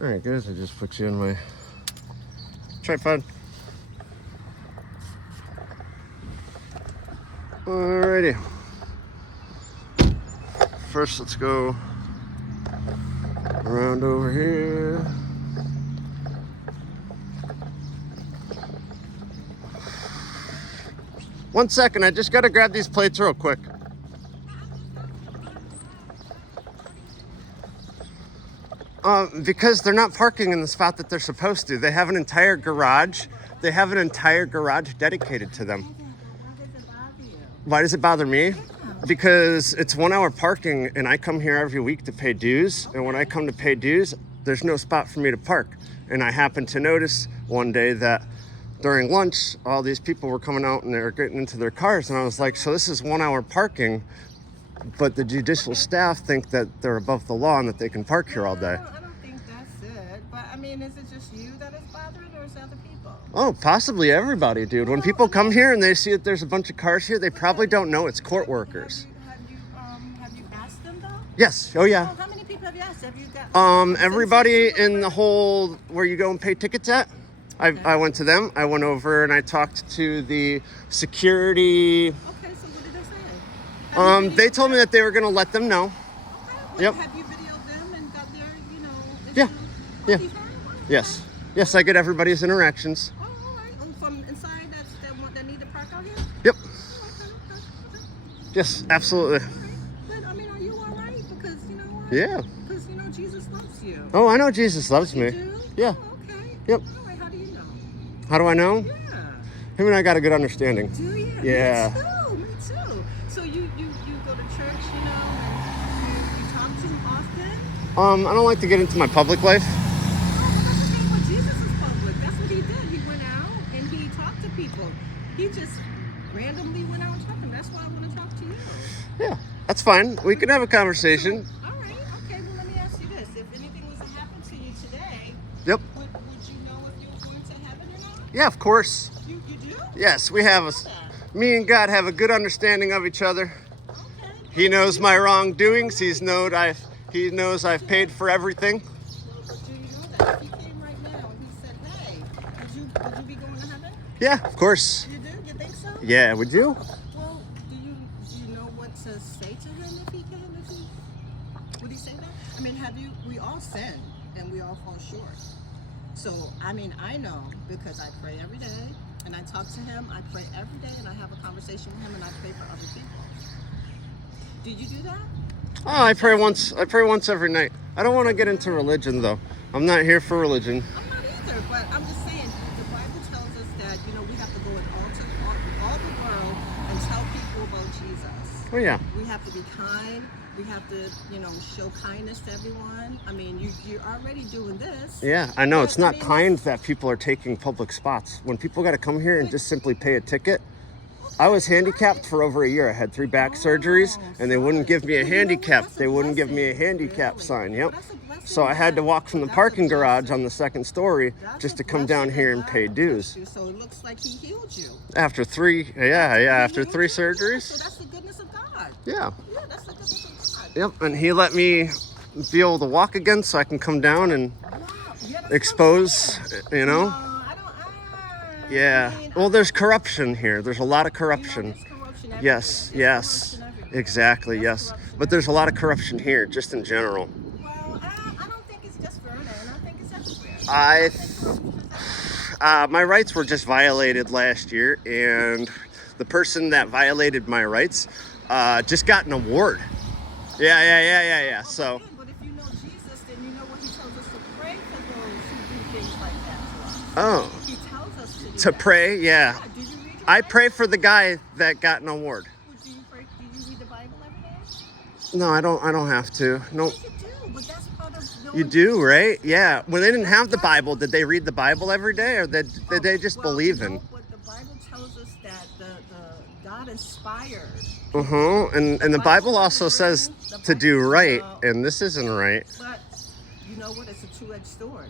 Alright guys, I just put you in my tripod. Alrighty. First, let's go around over here. One second, I just gotta grab these plates real quick. Because they're not parking in the spot that they're supposed to. They have an entire garage. They have an entire garage dedicated to them. Why does it bother me? Because it's 1 hour parking and I come here every week to pay dues. And when I come to pay dues, there's no spot for me to park. And I happened to notice one day that during lunch, all these people were coming out and they were getting into their cars. And I was like, so this is 1 hour parking, but the judicial staff think that they're above the law and that they can park here all day. I don't think that's it. But I mean, is it just you that is bothering or is it other people? Oh, possibly everybody, dude. When people come here and they see that there's a bunch of cars here, they probably don't know it's court workers. Have you asked them though? Yes. Oh, yeah. How many people have you asked? Have you got Everybody in the whole where you go and pay tickets at. I went to them. I went over and I talked to the security. Okay, so what did they say? They told me that they were gonna let them know. Okay, well, Yep. Have you videoed them and got their, Yeah. Yeah. Okay. Yes. Yes, I get everybody's interactions. Oh, all right. From inside, that's the one that need to park out here? Yep. Oh, okay. Yes, absolutely. All right. But, I mean, are you all right? Because, you know what? Yeah. Because, Jesus loves you. Oh, I know Jesus loves You me. do? Yeah. Oh, okay. Yep. All right, how do you know? How do I know? Yeah. Him and I got a good understanding. Do you? Yeah. Me too. So you go to church, and you talk to him often? I don't like to get into my public life. Oh, but that's the thing with Jesus is public. That's what he did. He went out and he talked to people. He just randomly went out and talked to them. That's why I want to talk to you. Yeah, that's fine. We can have a conversation. All right. Okay. Well, let me ask you this: if anything was to happen to you today, Yep. would you know if you were going to heaven or not? Yeah, of course. You do? Yes, we have me and God have a good understanding of each other. Okay. He knows my wrongdoings. He knows I've paid for everything. Well, do you know that if he came right now and he said, "Hey, would you be going to heaven?" Yeah, of course. You do? You think so? Yeah, would you? Well, do you know what to say to him if he can? Would he say that? I mean, we all sin and we all fall short. So, I mean, I know because I pray every day and I talk to him. I pray every day and I have a conversation with him and I pray for other people. Do you do that? Oh, I pray once every night. I don't want to get into religion though. I'm not here for religion. I'm not either, but I'm just saying the Bible tells us that, we have to go in all the world and tell people about Jesus. Oh yeah. We have to be kind. We have to, show kindness to everyone. I mean, you're already doing this. Yeah, I know. It's But, I not mean, kind that people are taking public spots. When people got to come here and just simply pay a ticket. I was handicapped for over a year. I had 3 back surgeries and they wouldn't give me a handicap. They wouldn't give me a handicap sign. Yep. So I had to walk from the parking garage on the 2nd story just to come down here and pay dues. So it looks like he healed you. After 3 surgeries. So that's the goodness of God. Yeah. Yeah, that's the goodness of God. Yep, and he let me be able to walk again so I can come down and Wow. Yeah, that's expose, you know? I don't. Yeah. Well, there's corruption here. There's a lot of corruption. There's corruption everywhere. Yes, There's yes. corruption everywhere. Exactly, There's yes. corruption But there's a lot of corruption here, just in general. Well, I don't think it's just Vernon. I think it's everywhere. My rights were just violated last year, and the person that violated my rights just got an award. Yeah. So. But if you know Jesus, then you know what he tells us to pray for those who do things like that to us. Oh. He tells us to do To that. pray, yeah. Did you read your I Bible? pray for the guy that got an award. Do you read the Bible every day? No, I don't have to. No. Yes, you do, but that's part of knowing You do, right? Yeah. When they didn't have the Bible, did they read the Bible every day, or did they just Well, believe in? What the Bible tells us that the God inspired. And the Bible also says to do right, and this isn't right. But you know what? It's a two-edged sword.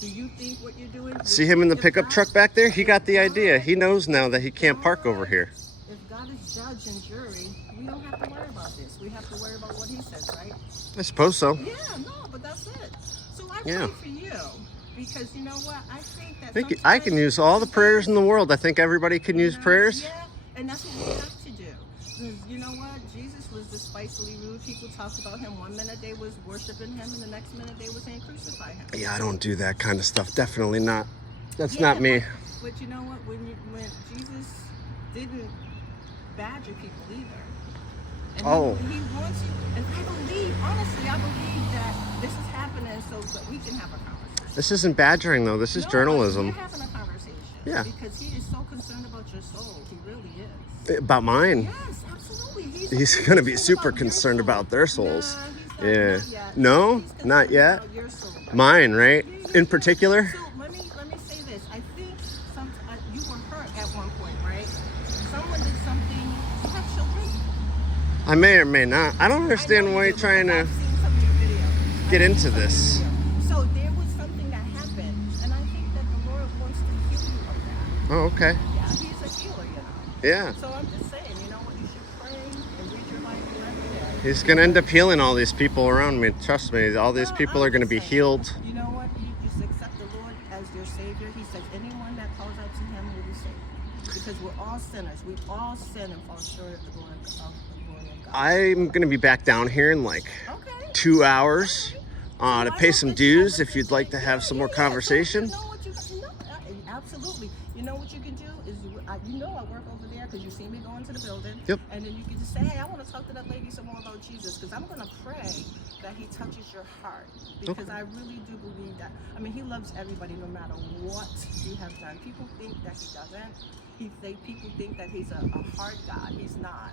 Do you think what you're doing? See him in the if pickup God- truck back there? He got the if idea. God- He knows now that he can't park over here. If God is judge and jury, we don't have to worry about this. We have to worry about what he says, right? I suppose so. Yeah, no, but that's it. So I Yeah. pray for you because you know what? I think that I can use all the prayers in the world. I think everybody can use know, prayers. Yeah, and that's what we have to do. Because you know what? Jesus was despitefully rude. People talked about him. One minute they was worshiping him, and the next minute they were saying crucify him. Yeah, I don't do that kind of stuff. Definitely not. That's Yeah, not me. But you know what? When Jesus didn't badger people either. And Oh. he wants you. And I believe, honestly, I believe that this is happening so that we can have a conversation. This isn't badgering though. This is No, journalism. We're having a conversation. Yeah. Because he is so concerned about your soul. He really is. About mine. Yes, absolutely. He's going to be concerned super about your concerned soul. about their souls. Nah, he's not, Yeah. not yet. No? He's concerned Not yet? about your soul. Mine, right? Yeah. In particular? So let me say this. I think you were hurt at one point, right? Someone did something. You have children? I may or may not. I don't understand why you're trying to I've seen some of your videos. get I've into seen some of this. your videos. So there was something that happened, and I think that the Lord wants to heal you of that. Oh, okay. Yeah, He's a healer, you know. Yeah. So I'm just saying, you know what? You should pray and read your Bible every day. He's going to end up healing all these people around me. Trust me. All these Well, people I'm are going to just be saying, healed. You know what? You just accept the Lord as your Savior. He says anyone that calls out to Him will be saved. Because we're all sinners. We all sin and fall short of the glory of God. I'm going to be back down here in like Okay. 2 hours to I pay hope some that you have dues a if good you'd like day. to have some more Yeah, conversation. So you know what absolutely. You know what you can do is, you know I work over there because you see me going to the building. Yep. And then you can just say, hey, I want to talk to that lady some more about Jesus because I'm going to pray that He touches your heart. Because I really do believe that. I mean, He loves everybody no matter what you have done. People think that He doesn't. People think that He's a hard God. He's not.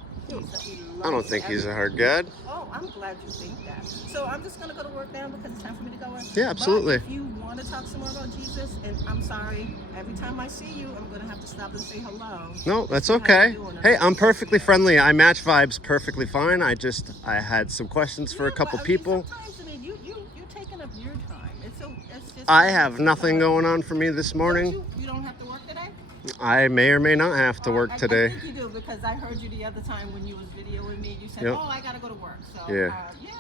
I don't think he's a hard God. Oh, I'm glad you think that. So I'm just gonna go to work now because it's time for me to go in. Yeah, absolutely. But if you want to talk some more about Jesus, and I'm sorry, every time I see you, I'm gonna have to stop and say hello. No, that's See how okay. you're doing. Hey, I'm perfectly friendly. I match vibes perfectly fine. I had some questions for a Yeah, couple but, people. Sometimes, you're taking up your time. It's just. I have nothing going on for me this morning. You don't have to work today. I may or may not have to work I today. think you do because I heard you the other time when you was videoing me. You said, Yep. "Oh, I gotta go to work." So Yeah. yeah.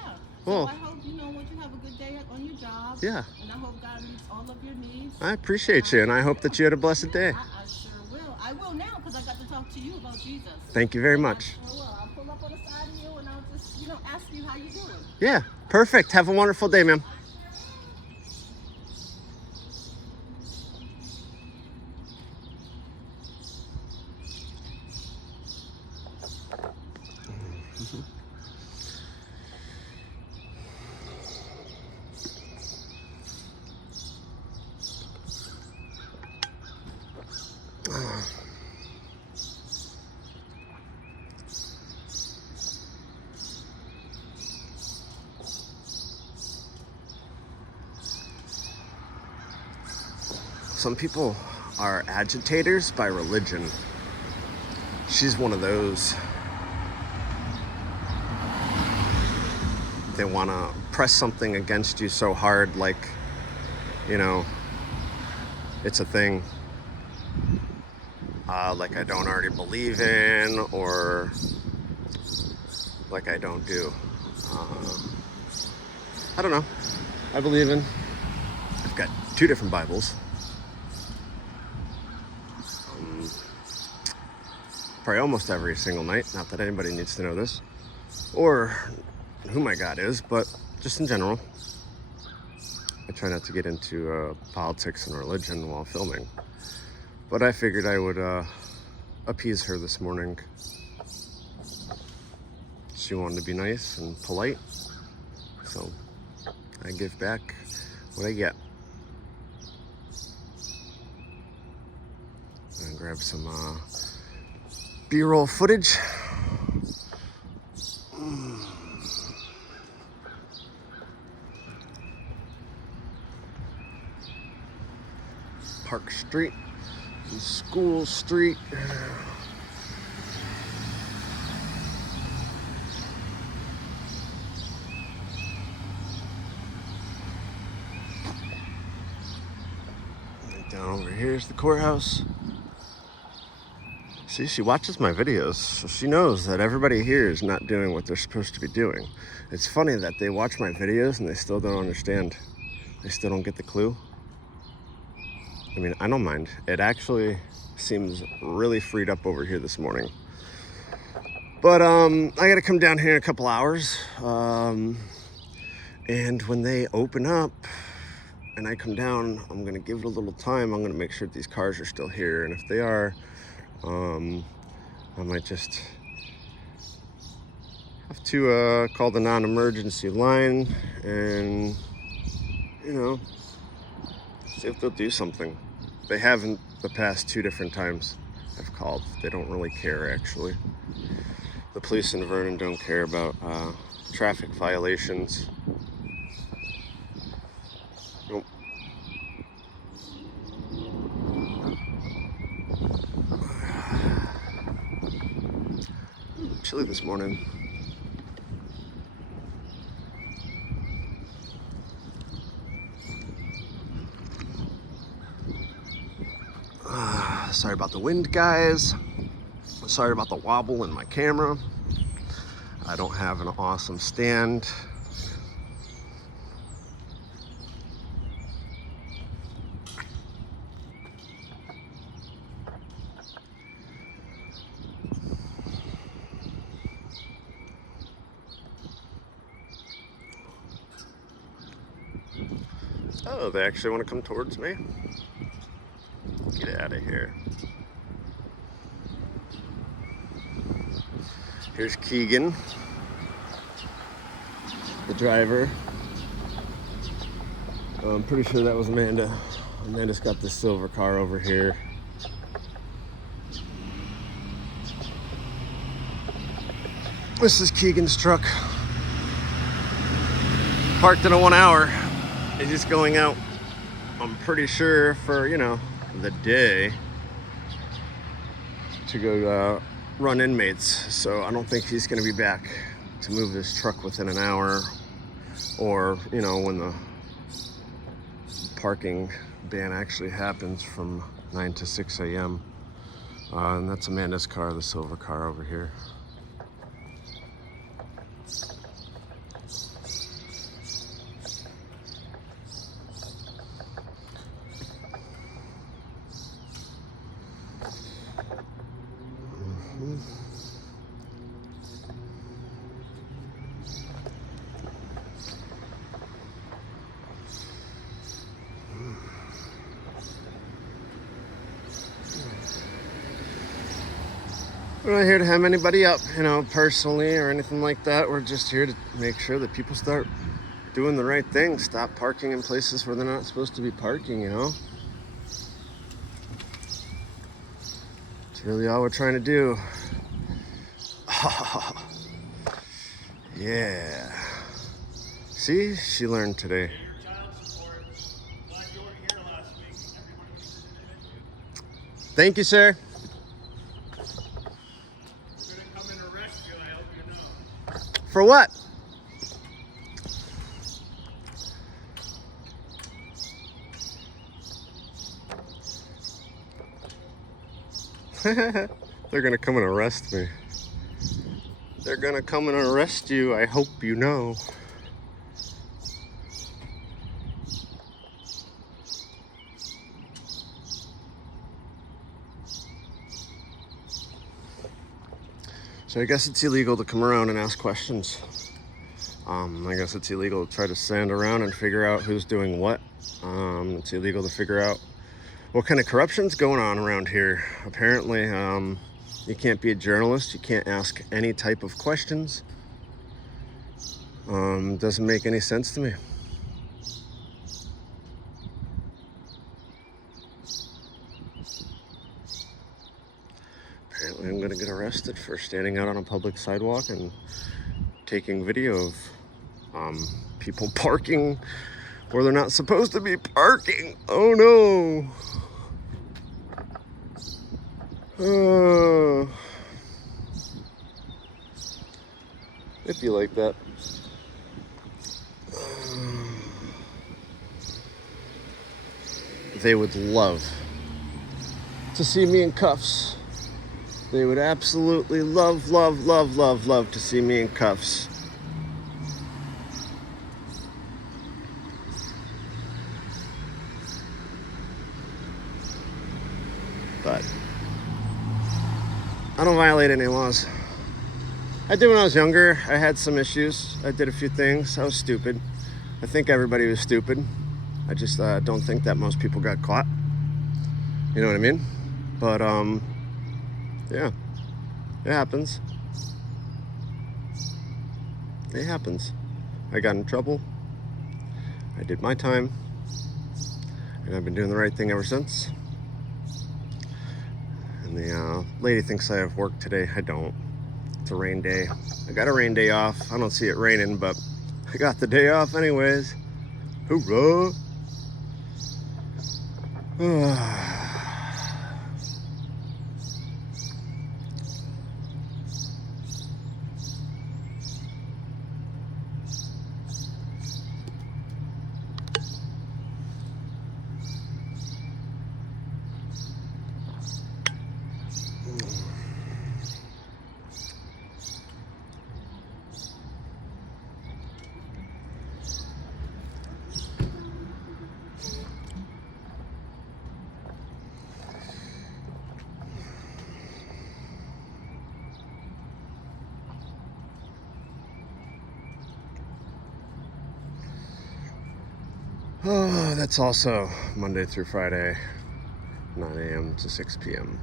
Well, So I hope you have a good day on your job. Yeah. And I hope God meets all of your needs. I appreciate you, and I hope that you had a blessed day. I sure will. I will now because I got to talk to you about Jesus. Thank you very much. I sure will. I'll pull up on the side of you and I'll just, ask you how you doing. Yeah, perfect. Have a wonderful day, ma'am. Some people are agitators by religion. She's one of those. They want to press something against you so hard, like, it's a thing. Like I don't already believe in, or like I don't do. I don't know. I believe in. I've got 2 different Bibles. Pray almost every single night. Not that anybody needs to know this, or who my God is, but just in general. I try not to get into politics and religion while filming. But I figured I would appease her this morning. She wanted to be nice and polite, so I give back what I get. And grab some B-roll footage. Park Street and School Street. Right down over here is the courthouse. See, she watches my videos, so she knows that everybody here is not doing what they're supposed to be doing. It's funny that they watch my videos and they still don't understand They still don't get the clue. I mean, I don't mind. It actually seems really freed up over here this morning. But I gotta come down here in a couple hours. And when they open up and I come down, I'm gonna give it a little time. I'm gonna make sure that these cars are still here. And if they are, I might just have to call the non-emergency line and, you know, see if they'll do something. They haven't the past 2 different times I've called. They don't really care, actually. The police in Vernon don't care about traffic violations. Nope. Chilly this morning. Sorry about the wind, guys. Sorry about the wobble in my camera. I don't have an awesome stand. Oh, they actually want to come towards me? Get out of here. Here's Keegan, the driver. I'm pretty sure that was Amanda. Amanda's got this silver car over here. This is Keegan's truck. Parked in a 1 hour. He's just going out, I'm pretty sure, for, you know, the day to go run inmates. So I don't think he's going to be back to move this truck within an hour, or, you know, when the parking ban actually happens from 9 to 6 a.m. And that's Amanda's car, the silver car over here. We're not here to hem anybody up, you know, personally or anything like that. We're just here to make sure that people start doing the right thing. Stop parking in places where they're not supposed to be parking, you know? That's really all we're trying to do. Yeah. See, she learned today. Thank you, sir. For what? They're gonna come and arrest me. They're gonna come and arrest you, I hope you know. So I guess it's illegal to come around and ask questions. I guess it's illegal to try to stand around and figure out who's doing what. It's illegal to figure out what kind of corruption's going on around here. Apparently, you can't be a journalist. You can't ask any type of questions. Doesn't make any sense to me. Apparently I'm gonna get arrested for standing out on a public sidewalk and taking video of people parking where they're not supposed to be parking. Oh no. It'd be like that. They would love to see me in cuffs. They would absolutely love to see me in cuffs. I don't violate any laws. I did when I was younger. I had some issues. I did a few things. I was stupid. I think everybody was stupid. I just don't think that most people got caught. You know what I mean? But yeah, it happens. It happens. I got in trouble. I did my time. And I've been doing the right thing ever since. And the lady thinks I have work today. I don't. It's a rain day. I got a rain day off. I don't see it raining, but I got the day off anyways. Hoorah! Oh, that's also Monday through Friday, 9 a.m. to 6 p.m.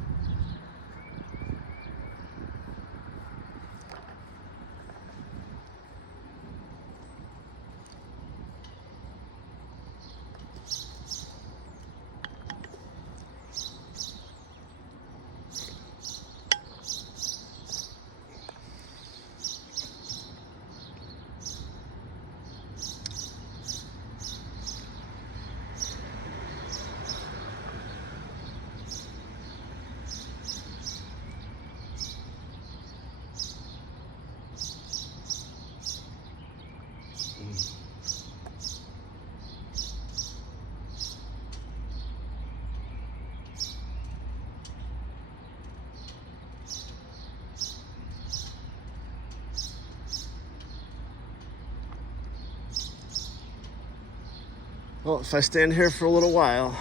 Well, if I stand here for a little while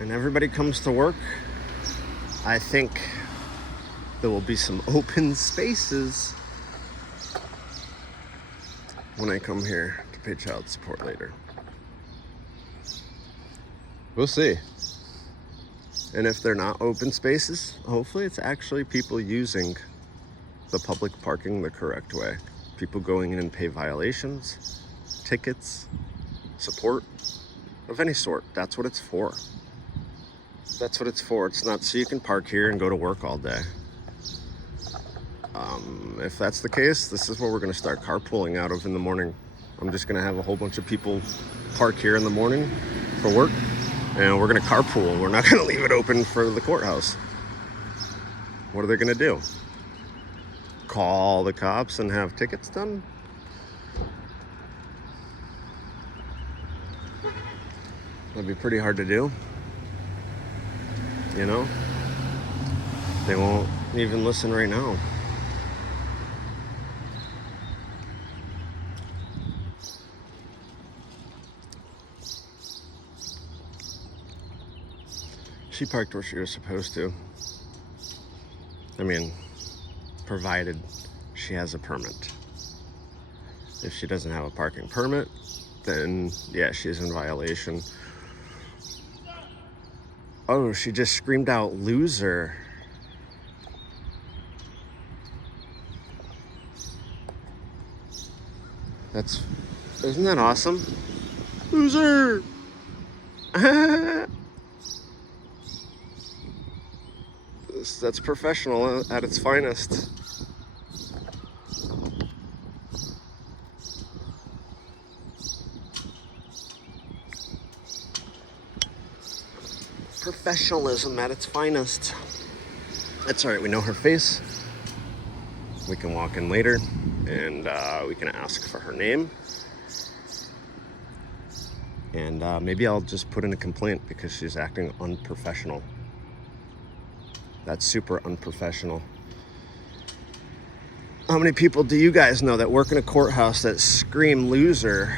and everybody comes to work, I think there will be some open spaces when I come here to pay child support later. We'll see. And if they're not open spaces, hopefully it's actually people using the public parking the correct way. People going in and pay violations, tickets, support of any sort. That's what it's for. That's what it's for. It's not so you can park here and go to work all day. If that's the case, this is where we're going to start carpooling out of in the morning. I'm just going to have a whole bunch of people park here in the morning for work, and we're going to carpool. We're not going to leave it open for the courthouse. What are they going to do? Call the cops and have tickets done? That'd be pretty hard to do. You know? They won't even listen right now. She parked where she was supposed to. I mean, provided she has a permit. If she doesn't have a parking permit, then yeah, she's in violation. Oh, she just screamed out loser. Isn't that awesome? Loser! That's professional at its finest. Professionalism at its finest. That's all right, we know her face. We can walk in later and we can ask for her name. And maybe I'll just put in a complaint because she's acting unprofessional. That's super unprofessional. How many people do you guys know that work in a courthouse that scream loser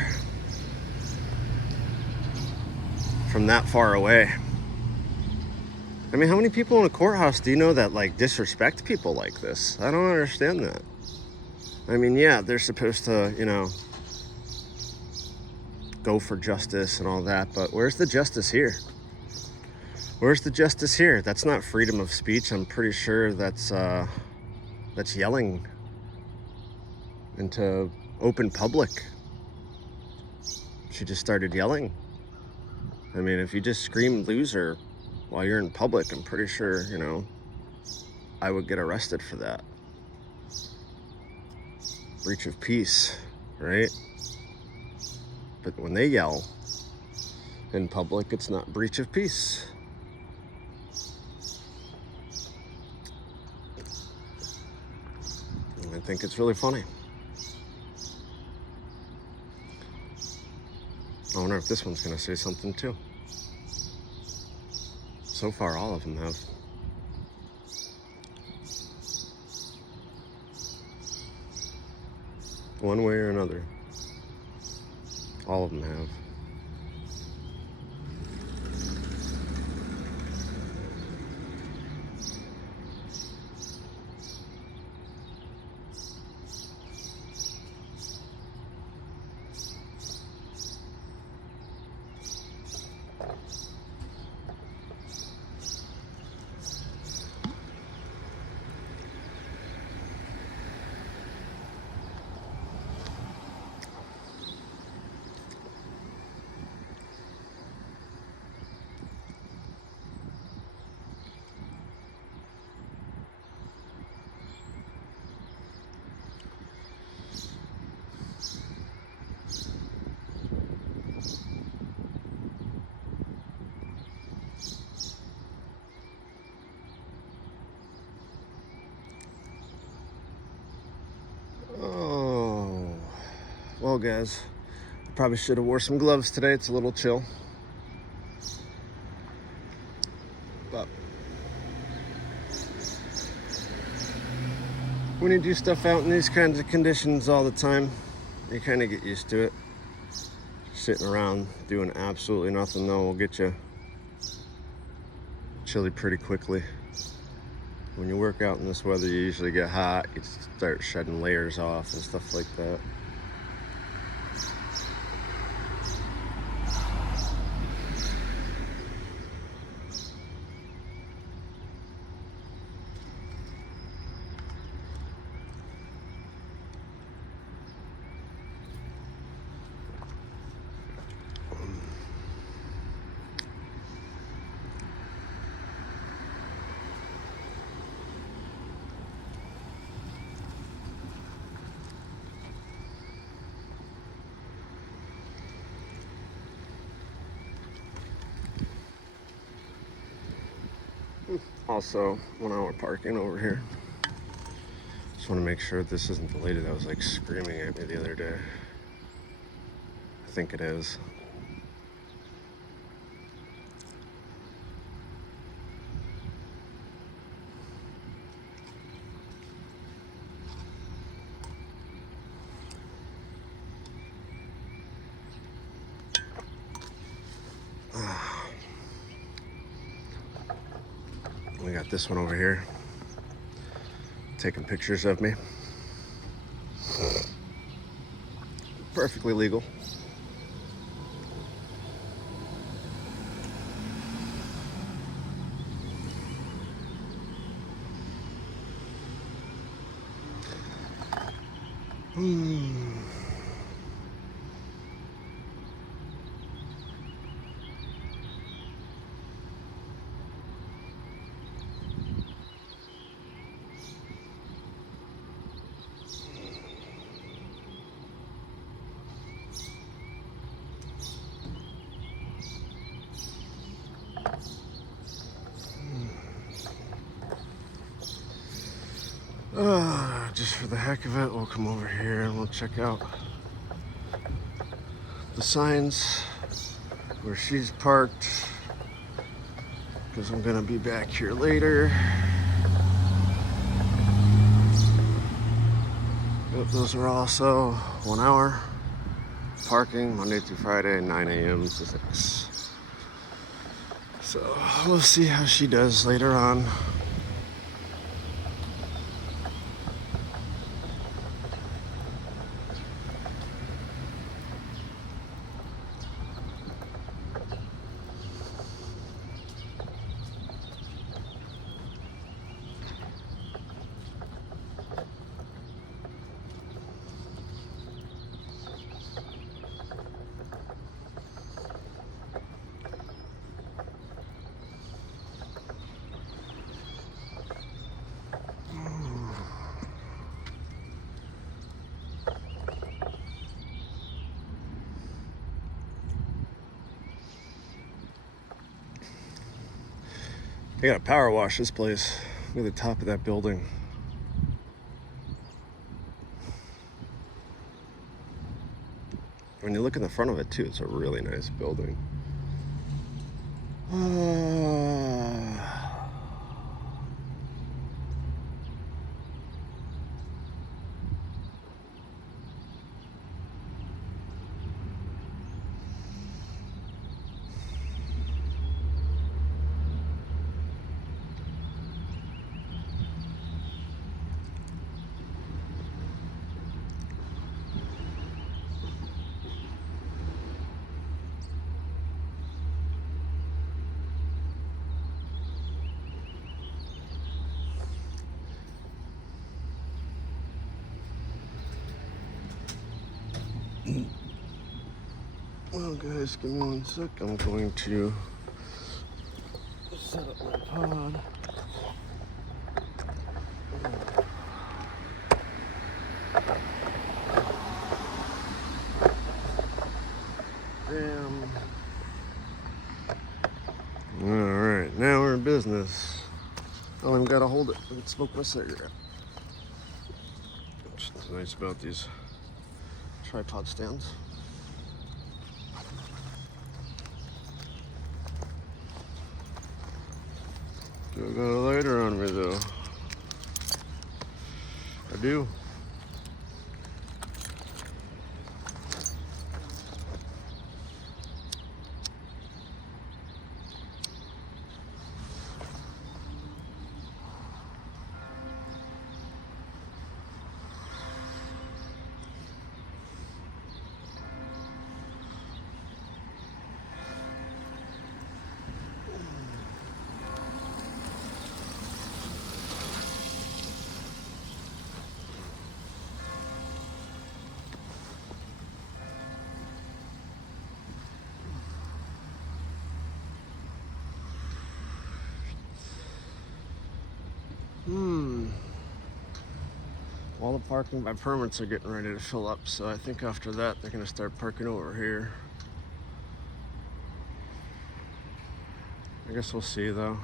from that far away? I mean, how many people in a courthouse do you know that like disrespect people like this? I don't understand that. I mean, yeah, they're supposed to, you know, go for justice and all that, but where's the justice here? Where's the justice here? That's not freedom of speech. I'm pretty sure that's yelling into open public. She just started yelling. I mean, if you just scream loser while you're in public, I'm pretty sure, you know, I would get arrested for that. Breach of peace, right? But when they yell in public, it's not breach of peace. And I think it's really funny. I wonder if this one's gonna say something too. So far, all of them have. One way or another. All of them have. Oh, well, guys, I probably should have wore some gloves today. It's a little chill, but when you do stuff out in these kinds of conditions all the time, you kind of get used to it. Sitting around doing absolutely nothing, though, will get you chilly pretty quickly. When you work out in this weather, you usually get hot. You start shedding layers off and stuff like that. Also, 1 hour parking over here. Just want to make sure this isn't the lady that was like screaming at me the other day. I think it is. We got this one over here taking pictures of me. Perfectly legal. Just for the heck of it, we'll come over here and we'll check out the signs where she's parked, because I'm gonna be back here later. Yep, those are also 1 hour parking, Monday through Friday, 9 a.m. to So we'll see how she does later on. They gotta power wash this place. Look at the top of that building. When you look in the front of it too, it's a really nice building. Well, guys, give me 1 sec. I'm going to set up my pod. Damn. Alright, now we're in business. I don't even gotta hold it. I can smoke my cigarette. What's nice about these tripod stands. Still got a lighter on me though. I do. All the parking by permits are getting ready to fill up, so I think after that they're gonna start parking over here. I guess we'll see though.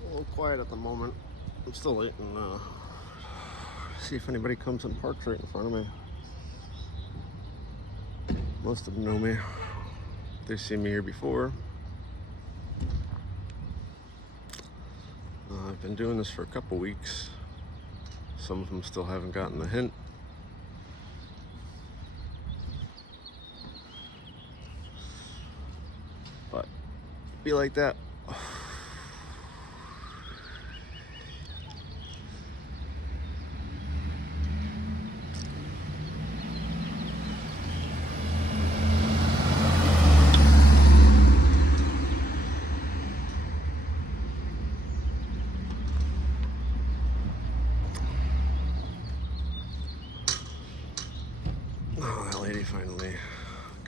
A little quiet at the moment. I'm still waiting to see if anybody comes and parks right in front of me. Most of them know me. They've seen me here before. I've been doing this for a couple weeks. Some of them still haven't gotten the hint. But be like that.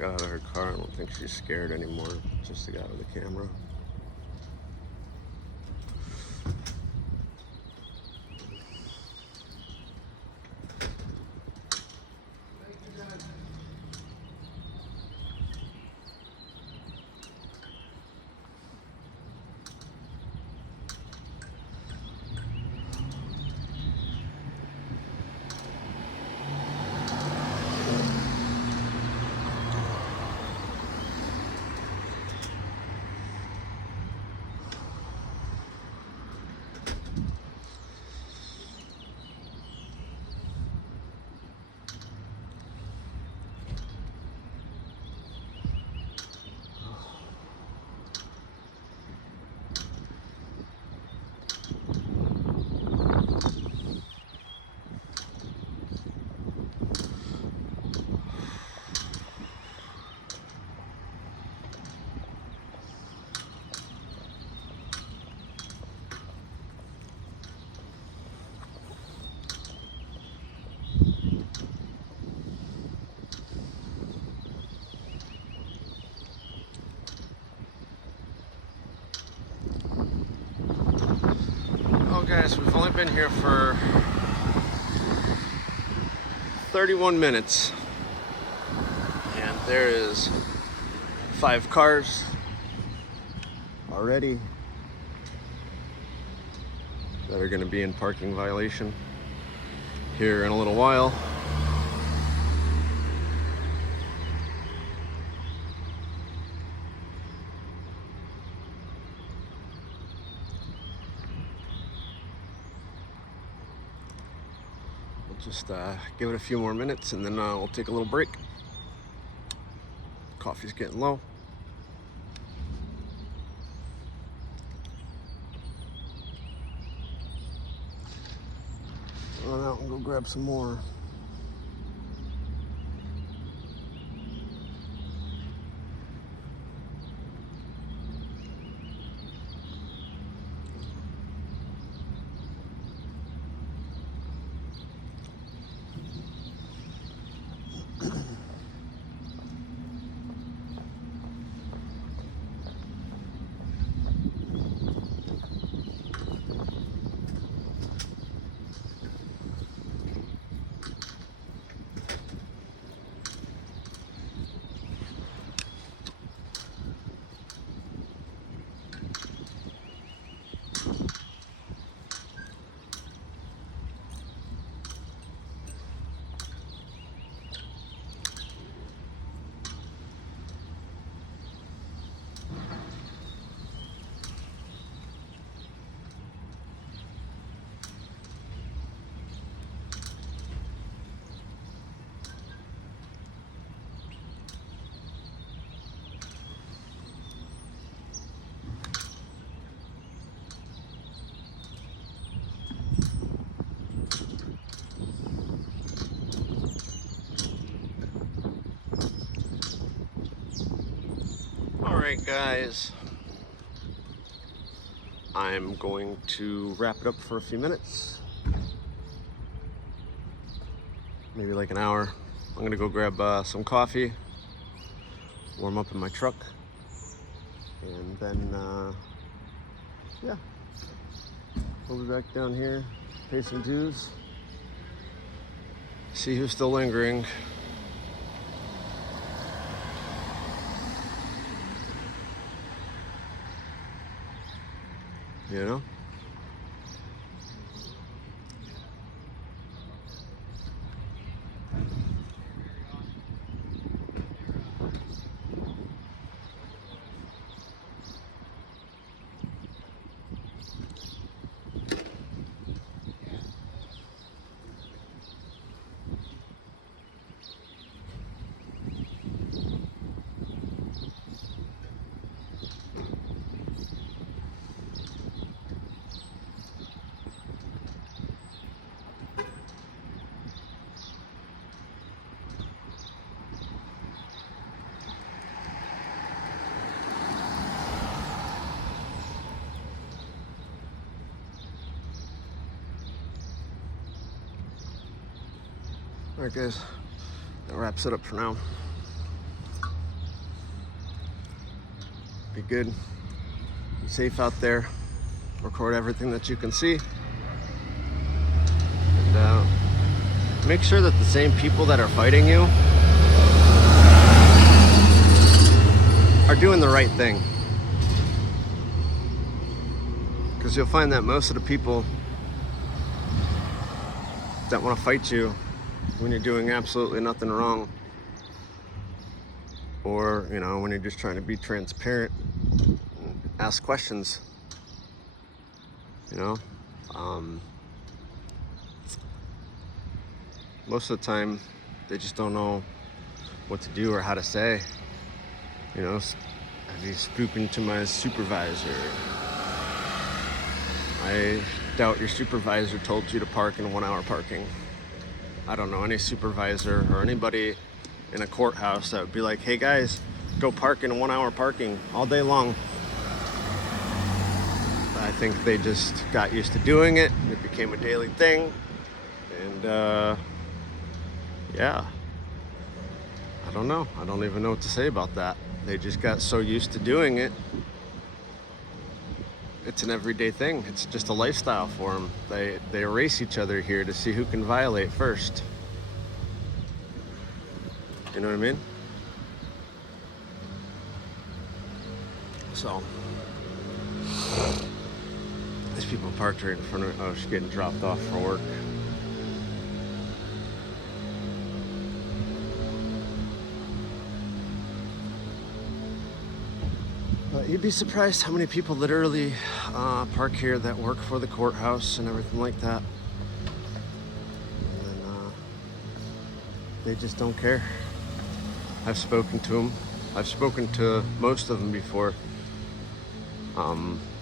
got out of her car. I don't think she's scared anymore. Just to get out of the camera. Oh guys, we've only been here for 31 minutes and there is 5 cars already that are going to be in parking violation here in a little while. Just give it a few more minutes and then we'll take a little break. Coffee's getting low. Run out and go grab some more. Alright guys, I'm going to wrap it up for a few minutes, maybe like an hour. I'm gonna go grab some coffee, warm up in my truck, and then yeah, we'll be back down here, pay some dues, see who's still lingering. You know? Alright guys, that wraps it up for now. Be good. Be safe out there. Record everything that you can see. And make sure that the same people that are fighting you are doing the right thing. Because you'll find that most of the people that want to fight you when you're doing absolutely nothing wrong, or when you're just trying to be transparent and ask questions, most of the time they just don't know what to do or how to say. Have you spoken to my supervisor? I doubt your supervisor told you to park in 1 hour parking. I don't know any supervisor or anybody in a courthouse that would be like, hey guys, go park in 1 hour parking all day long. I think they just got used to doing it. It became a daily thing. And yeah, I don't know. I don't even know what to say about that. They just got so used to doing it. It's an everyday thing. It's just a lifestyle for them. They race each other here to see who can violate first. You know what I mean? So, these people parked right in front of me. Oh, she's getting dropped off for work. But you'd be surprised how many people literally park here that work for the courthouse and everything like that. And then they just don't care. I've spoken to them. I've spoken to most of them before.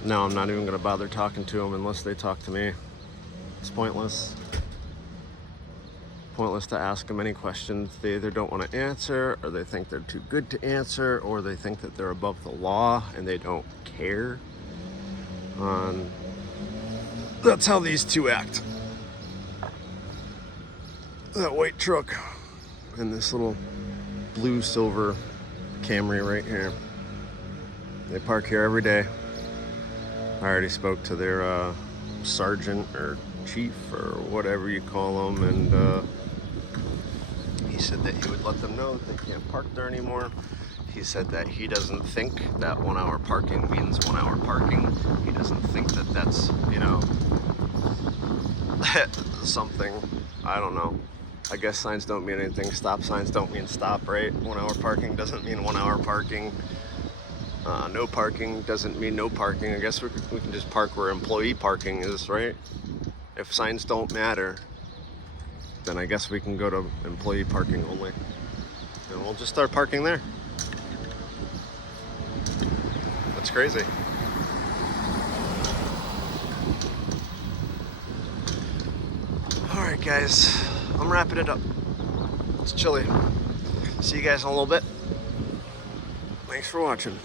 Now I'm not even going to bother talking to them unless they talk to me. It's pointless. Pointless to ask them any questions. They either don't want to answer, or they think they're too good to answer, or they think that they're above the law and they don't care. That's how these two act. That white truck and this little blue silver Camry right here. They park here every day. I already spoke to their sergeant or chief or whatever you call them, and he said that he would let them know that they can't park there anymore. He said that he doesn't think that 1 hour parking means 1 hour parking. He doesn't think that that's, something. I don't know. I guess signs don't mean anything. Stop signs don't mean stop, right? 1 hour parking doesn't mean 1 hour parking. No parking doesn't mean no parking. I guess we can just park where employee parking is, right? If signs don't matter, then I guess we can go to employee parking only. And we'll just start parking there. That's crazy. Alright guys, I'm wrapping it up. It's chilly. See you guys in a little bit. Thanks for watching.